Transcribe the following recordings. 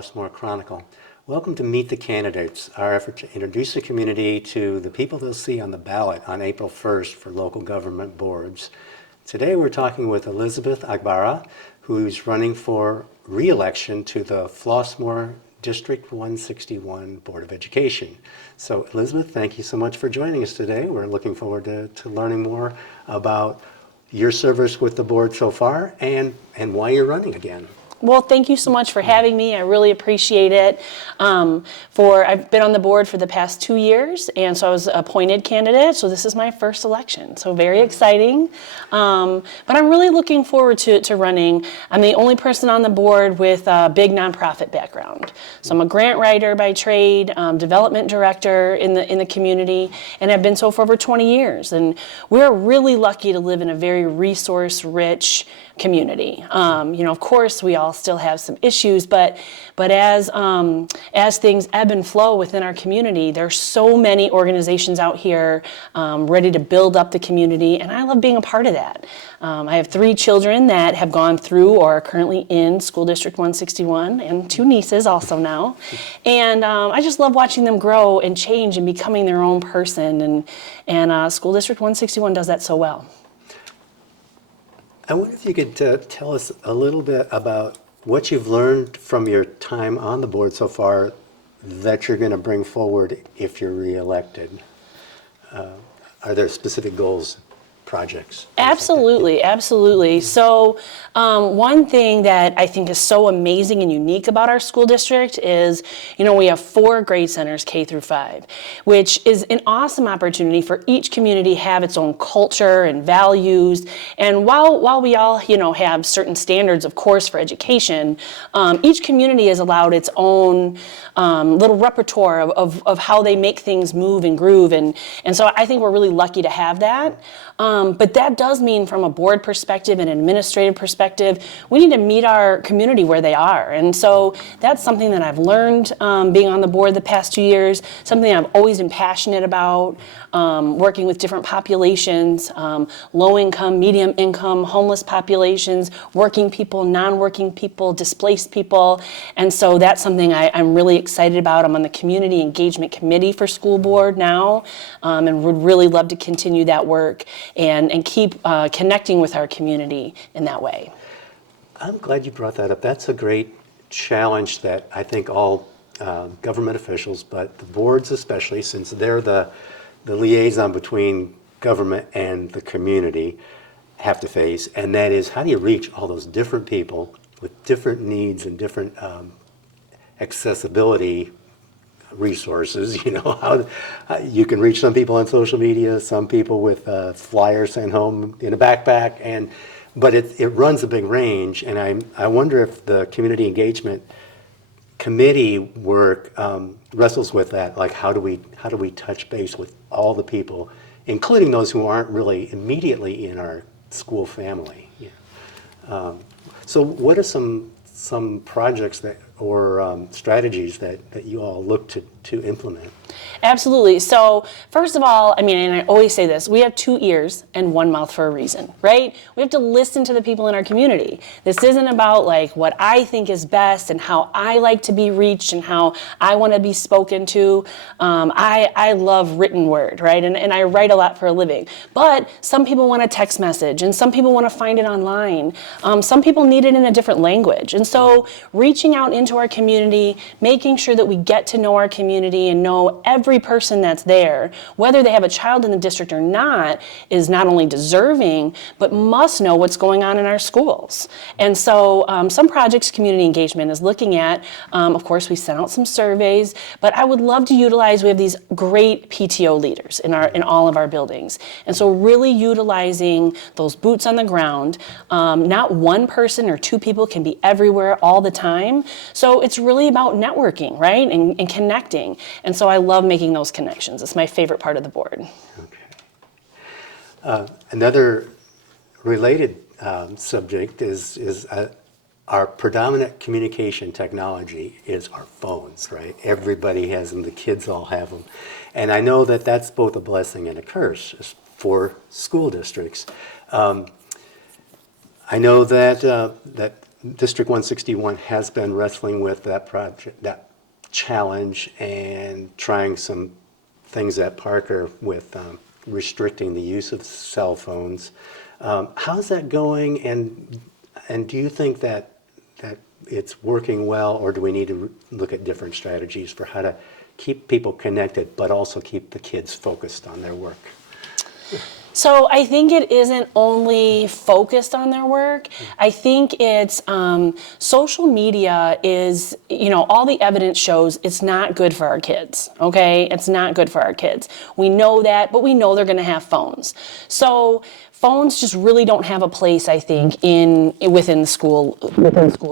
Homewood-Flossmoor Chronicle. Welcome to Meet the Candidates, our effort to introduce the community to the people they'll see on the ballot on April 1st for local government boards. Today we're talking with Elizabeth Agbarah, who's running for re-election to the Flossmoor District 161 Board of Education. So Elizabeth, thank you so much for joining us today. We're looking forward to learning more about your service with the board so far and why you're running again. Well, thank you so much for having me. I really appreciate it. I've been on the board for the past 2 years, and so I was appointed candidate, so this is my first election, so very exciting. But I'm really looking forward to running. I'm the only person on the board with a big nonprofit background. So I'm a grant writer by trade, development director in the community, and I've been so for over 20 years. And we're really lucky to live in a very resource-rich community. Of course, we all still have some issues, but as things ebb and flow within our community, there's so many organizations out here ready to build up the community, and I love being a part of that. I have 3 children that have gone through or are currently in School District 161, and 2 nieces also now. And I just love watching them grow and change and becoming their own person, and School District 161 does that so well. I wonder if you could tell us a little bit about what you've learned from your time on the board so far that you're going to bring forward if you're reelected. Are there specific goals, projects? Absolutely, absolutely. So one thing that I think is so amazing and unique about our school district is, we have 4 grade centers, K through 5, which is an awesome opportunity for each community to have its own culture and values. And while we all, have certain standards, of course, for education, each community has allowed its own little repertoire of how they make things move and groove. And so I think we're really lucky to have that. But that does mean from a board perspective and an administrative perspective, we need to meet our community where they are. And so that's something that I've learned being on the board the past 2 years, something I've always been passionate about, working with different populations, low income, medium income, homeless populations, working people, non-working people, displaced people. And so that's something I'm really excited about. I'm on the Community Engagement Committee for School Board now, and would really love to continue that work and keep connecting with our community in that way. I'm glad you brought that up. That's a great challenge that I think all government officials, but the boards especially, since they're the liaison between government and the community, have to face, and that is, how do you reach all those different people with different needs and different accessibility resources? How you can reach some people on social media, some people with flyers sent home in a backpack, but it runs a big range. And I wonder if the community engagement committee work wrestles with that. Like, how do we touch base with all the people, including those who aren't really immediately in our school family? So what are some projects or strategies that you all look to implement? Absolutely. So first of all, and I always say this, we have 2 ears and 1 mouth for a reason, right? We have to listen to the people in our community. This isn't about what I think is best and how I like to be reached and how I want to be spoken to. I love written word, right? And I write a lot for a living. But some people want a text message, and some people want to find it online. Some people need it in a different language. And so reaching out into our community, making sure that we get to know our community and know every person that's there, whether they have a child in the district or not, is not only deserving, but must know what's going on in our schools. And so some projects community engagement is looking at, of course, we sent out some surveys, but I would love to utilize, we have these great PTO leaders in all of our buildings. And so really utilizing those boots on the ground, not one person or 2 people can be everywhere all the time. So it's really about networking, right? And connecting. And so I love making those connections. It's my favorite part of the board. Okay. Another related subject is our predominant communication technology is our phones, right? Everybody has them. The kids all have them. And I know that that's both a blessing and a curse for school districts. I know that District 161 has been wrestling with that project, that challenge, and trying some things at Parker with restricting the use of cell phones. How's that going? And do you think that it's working well, or do we need to look at different strategies for how to keep people connected, but also keep the kids focused on their work? So I think it isn't only focused on their work. I think it's social media is, all the evidence shows it's not good for our kids, okay? It's not good for our kids. We know that, but we know they're gonna have phones. So phones just really don't have a place, I think, within school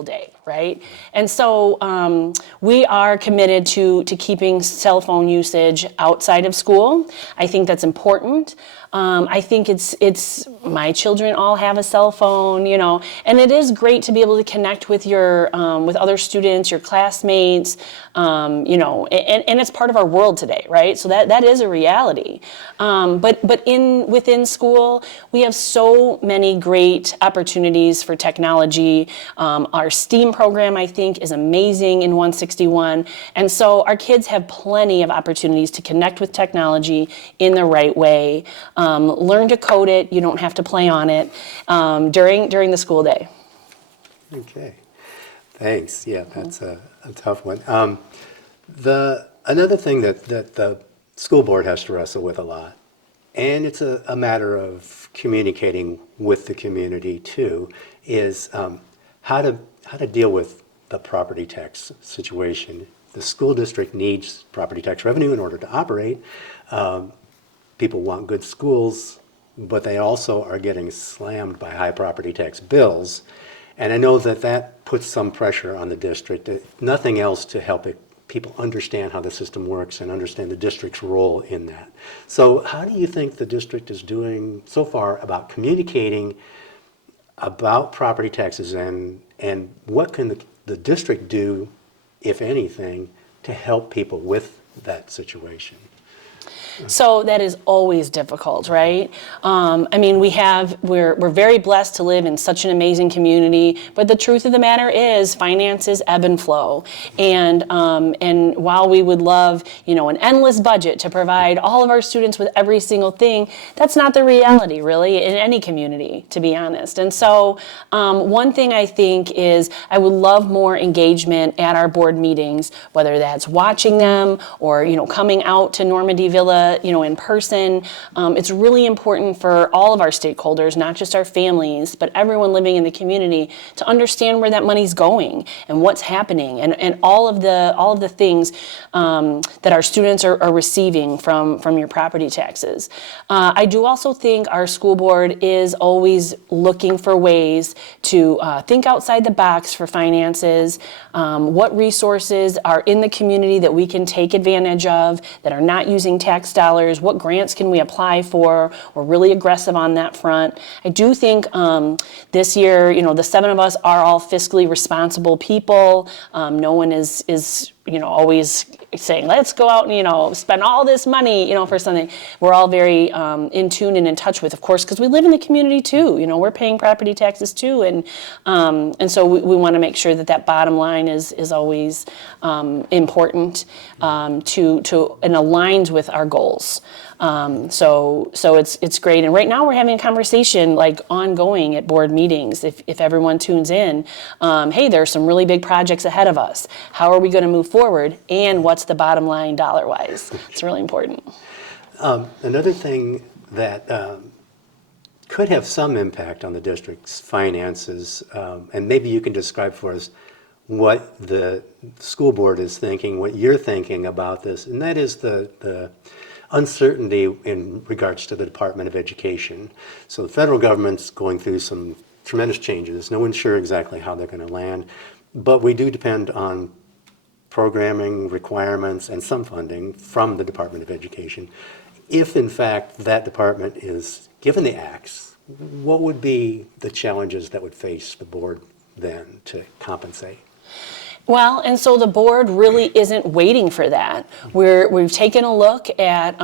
day, right? And so we are committed to keeping cell phone usage outside of school. I think that's important. I think it's my children all have a cell phone, and it is great to be able to connect with with other students, your classmates, and it's part of our world today, right? So that is a reality. But within school, we have so many great opportunities for technology. Our STEAM program, I think, is amazing in 161, and so our kids have plenty of opportunities to connect with technology in the right way. Learn to code it. You don't have to play on it during the school day. Okay, thanks. Yeah, that's a tough one. Another thing that the school board has to wrestle with a lot, and it's a matter of communicating with the community too, is how to deal with the property tax situation. The school district needs property tax revenue in order to operate. People want good schools, but they also are getting slammed by high property tax bills. And I know that puts some pressure on the district, if nothing else, to help people understand how the system works and understand the district's role in that. So how do you think the district is doing so far about communicating about property taxes, and what can the district do, if anything, to help people with that situation? So that is always difficult, right? We're very blessed to live in such an amazing community, but the truth of the matter is finances ebb and flow. And while we would love, an endless budget to provide all of our students with every single thing, that's not the reality, really, in any community, to be honest. And so one thing I think is I would love more engagement at our board meetings, whether that's watching them or, coming out to Normandy Villa, in person. It's really important for all of our stakeholders, not just our families, but everyone living in the community, to understand where that money's going and what's happening, and all of the things that our students are receiving from your property taxes. I do also think our school board is always looking for ways to think outside the box for finances. What resources are in the community that we can take advantage of that are not using tax dollars? What grants can we apply for? We're really aggressive on that front. I do think this year, the 7 of us are all fiscally responsible people. No one is always saying, let's go out and, spend all this money, for something. We're all very in tune and in touch with, of course, because we live in the community too. We're paying property taxes too. And so we want to make sure that bottom line is always important and aligns with our goals. So it's great. And right now we're having a conversation like ongoing at board meetings. If everyone tunes in, hey, there are some really big projects ahead of us. How are we going to move forward? And what's the bottom line dollar-wise? It's really important. Another thing that could have some impact on the district's finances, and maybe you can describe for us what the school board is thinking, what you're thinking about this, and that is the uncertainty in regards to the Department of Education. So the federal government's going through some tremendous changes. No one's sure exactly how they're going to land, but we do depend on programming requirements and some funding from the Department of Education. If in fact that department is given the axe, what would be the challenges that would face the board then to compensate? Well, and so the board really isn't waiting for that. We've taken a look at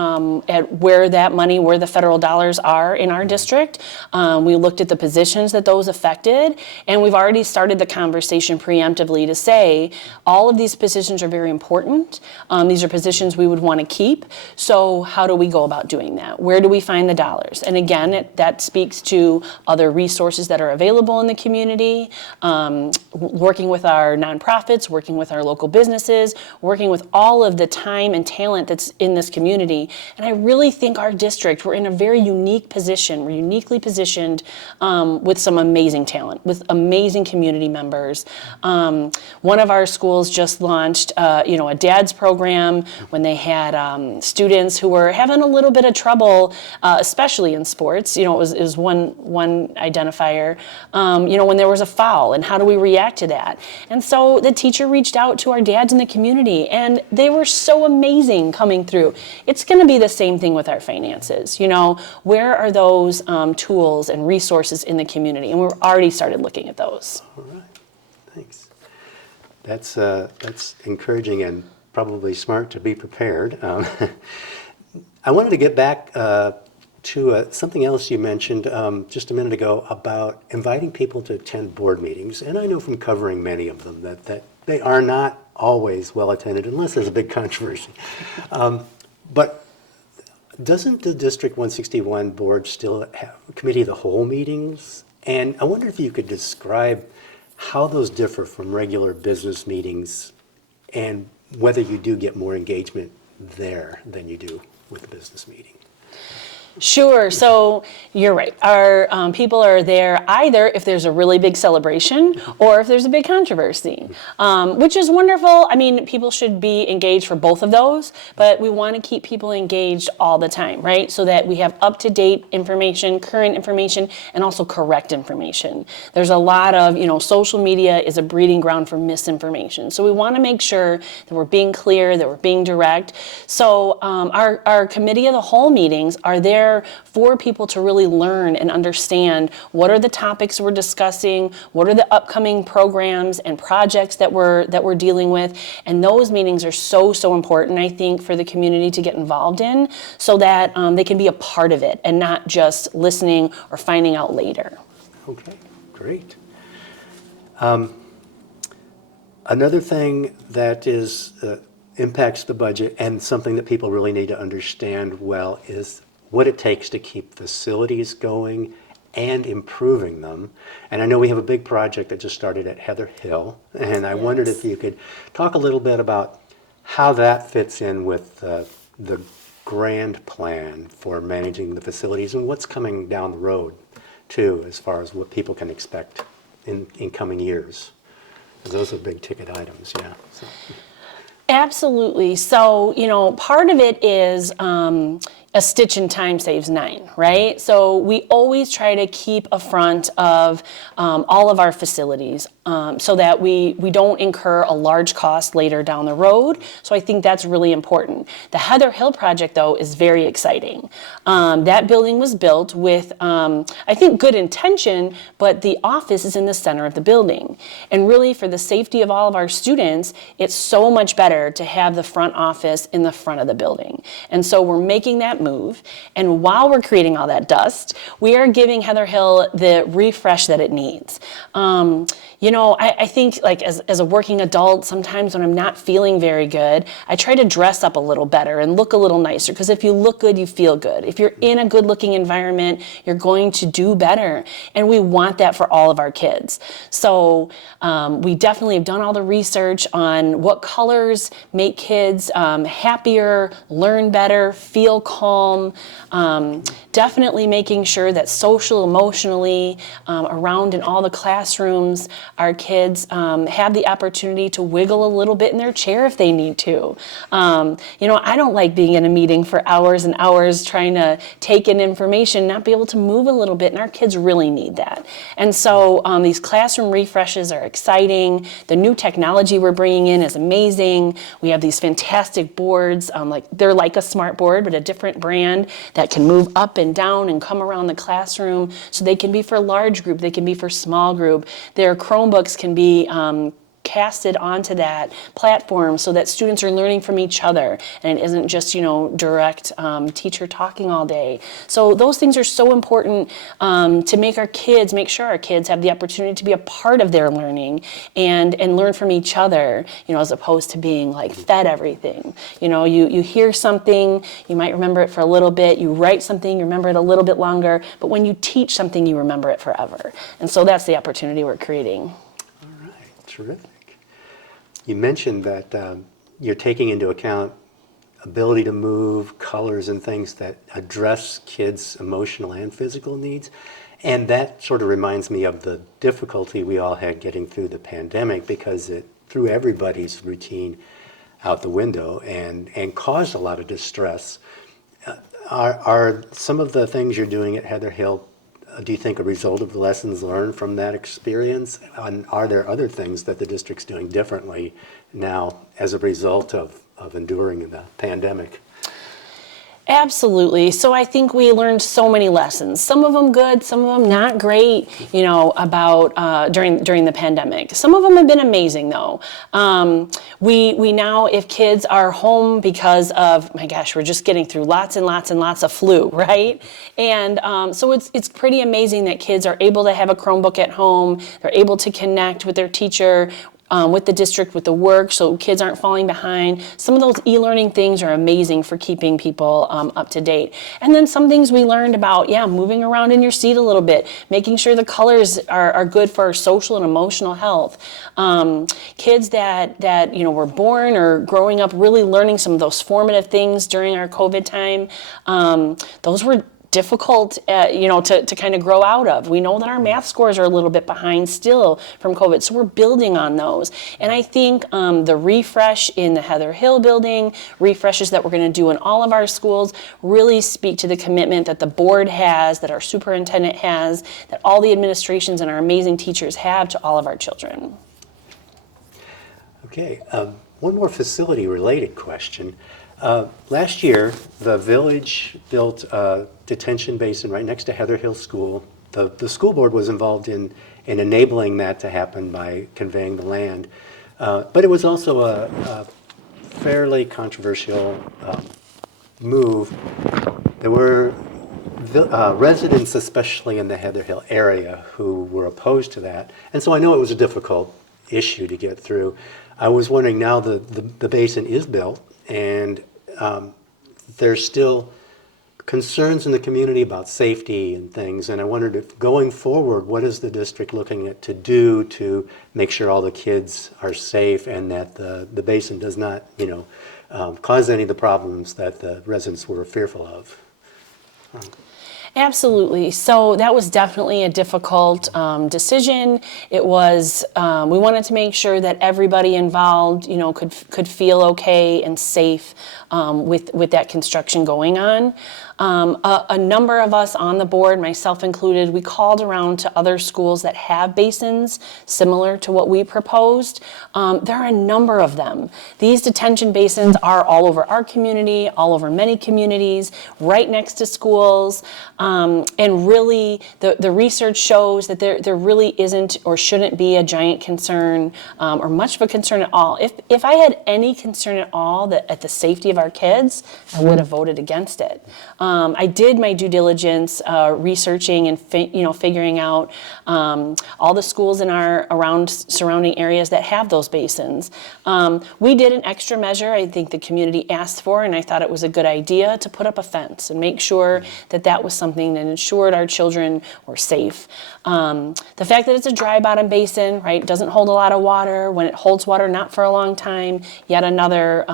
where that money, where the federal dollars are in our district. We looked at the positions that those affected, and we've already started the conversation preemptively to say all of these positions are very important. These are positions we would want to keep. So how do we go about doing that? Where do we find the dollars? And again, that speaks to other resources that are available in the community, working with our nonprofits, working with our local businesses, working with all of the time and talent that's in this community. And I really think our district, we're in a very unique position. We're uniquely positioned with some amazing talent, with amazing community members. One of our schools just launched, a dad's program when they had students who were having a little bit of trouble, especially in sports. It was one identifier. When there was a foul, and how do we react to that? And so the teacher reached out to our dads in the community, and they were so amazing coming through. It's going to be the same thing with our finances. Where are those tools and resources in the community? And we've already started looking at those. All right, thanks. That's encouraging and probably smart to be prepared. I wanted to get back to something else you mentioned just a minute ago about inviting people to attend board meetings. And I know from covering many of them that they are not always well attended unless there's a big controversy. But doesn't the District 161 board still have committee of the whole meetings? And I wonder if you could describe how those differ from regular business meetings and whether you do get more engagement there than you do with the business meeting. Sure. So you're right. Our people are there either if there's a really big celebration or if there's a big controversy, which is wonderful. I mean, people should be engaged for both of those, but we want to keep people engaged all the time, right? So that we have up-to-date information, current information, and also correct information. There's a lot of, social media is a breeding ground for misinformation. So we want to make sure that we're being clear, that we're being direct. So our committee of the whole meetings are there for people to really learn and understand what are the topics we're discussing, what are the upcoming programs and projects that we're dealing with. And those meetings are so important, I think, for the community to get involved in so that they can be a part of it and not just listening or finding out later. Okay, great. Another thing that impacts the budget and something that people really need to understand well is what it takes to keep facilities going and improving them. And I know we have a big project that just started at Heather Hill, and I wondered if you could talk a little bit about how that fits in with the grand plan for managing the facilities and what's coming down the road too, as far as what people can expect in coming years. Those are big ticket items, yeah. So. Absolutely. So, part of it is a stitch in time saves nine, right? So we always try to keep a front of all of our facilities so that we don't incur a large cost later down the road. So I think that's really important. The Heather Hill project, though, is very exciting. That building was built with, I think, good intention, but the office is in the center of the building. And really, for the safety of all of our students, it's so much better to have the front office in the front of the building. And so we're making that move. And while we're creating all that dust, we are giving Heather Hill the refresh that it needs. I think like as a working adult, sometimes when I'm not feeling very good, I try to dress up a little better and look a little nicer, because if you look good, you feel good. If you're in a good looking environment, you're going to do better. And we want that for all of our kids. So we definitely have done all the research on what colors make kids happier, learn better, feel calm. Definitely making sure that social, emotionally, around in all the classrooms, our kids have the opportunity to wiggle a little bit in their chair if they need to. I don't like being in a meeting for hours and hours trying to take in information, not be able to move a little bit, and our kids really need that. And so these classroom refreshes are exciting. The new technology we're bringing in is amazing. We have these fantastic boards, they're like a smart board, but a different brand that can move up and down and come around the classroom. So they can be for large group, they can be for small group. Their Chromebooks can be casted onto that platform so that students are learning from each other, and it isn't just, direct teacher talking all day. So those things are so important to make sure our kids have the opportunity to be a part of their learning and learn from each other, as opposed to being like fed everything. You hear something, you might remember it for a little bit, you write something, you remember it a little bit longer, but when you teach something, you remember it forever. And so that's the opportunity we're creating. All right, terrific. You mentioned that you're taking into account ability to move, colors and things that address kids' emotional and physical needs. And that sort of reminds me of the difficulty we all had getting through the pandemic, because it threw everybody's routine out the window and caused a lot of distress. Are some of the things you're doing at Heather Hill, do you think, a result of the lessons learned from that experience? And are there other things that the district's doing differently now as a result of enduring the pandemic? Absolutely. So I think we learned so many lessons. Some of them good, some of them not great, about during the pandemic. Some of them have been amazing, though. We now, if kids are home because of, my gosh, we're just getting through lots and lots and lots of flu, right? And so it's pretty amazing that kids are able to have a Chromebook at home. They're able to connect with their teacher, with the district, with the work, so kids aren't falling behind. Some of those e-learning things are amazing for keeping people up to date. And then some things we learned about, moving around in your seat a little bit, making sure the colors are good for our social and emotional health. Kids that were born or growing up really learning some of those formative things during our COVID time, those were difficult, to kind of grow out of. We know that our math scores are a little bit behind still from COVID, so we're building on those. And I think the refresh in the Heather Hill building, refreshes that we're going to do in all of our schools, really speak to the commitment that the board has, that our superintendent has, that all the administrations and our amazing teachers have to all of our children. Okay, one more facility-related question. Last year, the village built a detention basin right next to Heather Hill School. The school board was involved in enabling that to happen by conveying the land. But it was also a fairly controversial move. There were residents, especially in the Heather Hill area, who were opposed to that. And so I know it was a difficult issue to get through. I was wondering, now the basin is built, and there's still concerns in the community about safety and things, and I wondered if going forward, what is the district looking at to do to make sure all the kids are safe and that the basin does not, cause any of the problems that the residents were fearful of? Absolutely. So that was definitely a difficult decision. It was, we wanted to make sure that everybody involved, could feel okay and safe with that construction going on. A number of us on the board, myself included, we called around to other schools that have basins similar to what we proposed. There are a number of them. These detention basins are all over our community, all over many communities, right next to schools. And really, the research shows that there really isn't or shouldn't be a giant concern or much of a concern at all. If I had any concern at all at the safety of our kids, I would have voted against it. I did my due diligence researching and figuring out all the schools in our surrounding areas that have those basins. We did an extra measure I think the community asked for, and I thought it was a good idea to put up a fence and make sure that was something that ensured our children were safe. The fact that it's a dry bottom basin, right, doesn't hold a lot of water. When it holds water, not for a long time, yet another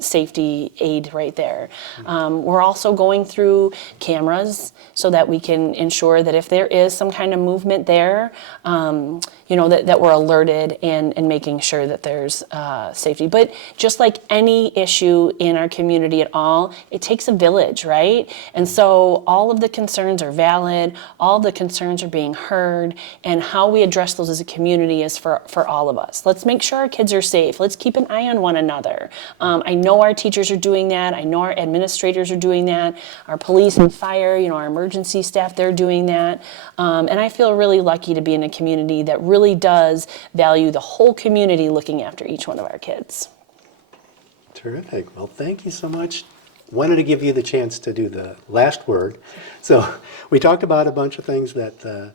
safety aid right there. We're also going through cameras so that we can ensure that if there is some kind of movement there, that we're alerted and making sure that there's safety. But just like any issue in our community at all, it takes a village, right? And so all of the concerns are valid, all the concerns are being heard, and how we address those as a community is for all of us. Let's make sure our kids are safe. Let's keep an eye on one another. I know our teachers are doing that. I know our administrators are doing that. our police and fire, our emergency staff, they're doing that. And I feel really lucky to be in a community that really does value the whole community looking after each one of our kids. Terrific. Well, thank you so much. Wanted to give you the chance to do the last word. So we talked about a bunch of things that the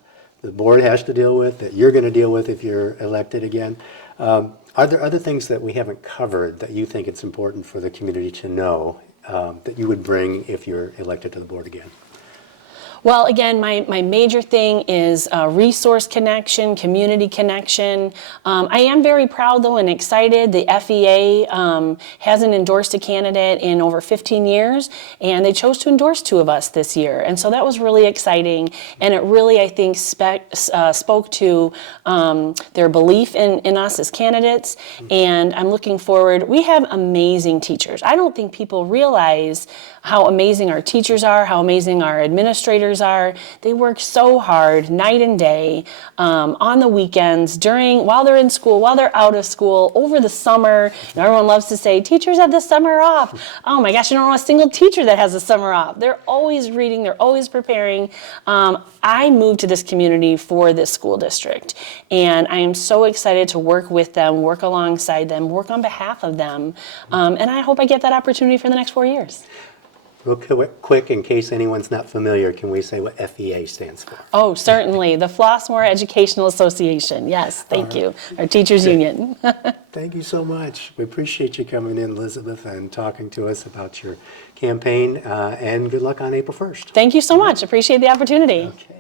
board has to deal with, that you're going to deal with if you're elected again. Are there other things that we haven't covered that you think it's important for the community to know that you would bring if you're elected to the board again? Well, again, my major thing is resource connection, community connection. I am very proud, though, and excited. The FEA hasn't endorsed a candidate in over 15 years, and they chose to endorse 2 of us this year. And so that was really exciting, and it really, I think, spoke to their belief in us as candidates, and I'm looking forward. We have amazing teachers. I don't think people realize how amazing our teachers are, how amazing our administrators are. They work so hard, night and day, on the weekends, while they're in school, while they're out of school, over the summer. Everyone loves to say, teachers have the summer off. Oh my gosh, you don't know a single teacher that has the summer off. They're always reading, they're always preparing. I moved to this community for this school district, and I am so excited to work with them, work alongside them, work on behalf of them, and I hope I get that opportunity for the next 4 years. Real quick, in case anyone's not familiar, can we say what FEA stands for? Oh, certainly. The Flossmoor Educational Association. Yes, thank you. Our teachers union. Thank you so much. We appreciate you coming in, Elizabeth, and talking to us about your campaign, and good luck on April 1st. Thank you so much. Appreciate the opportunity. Okay.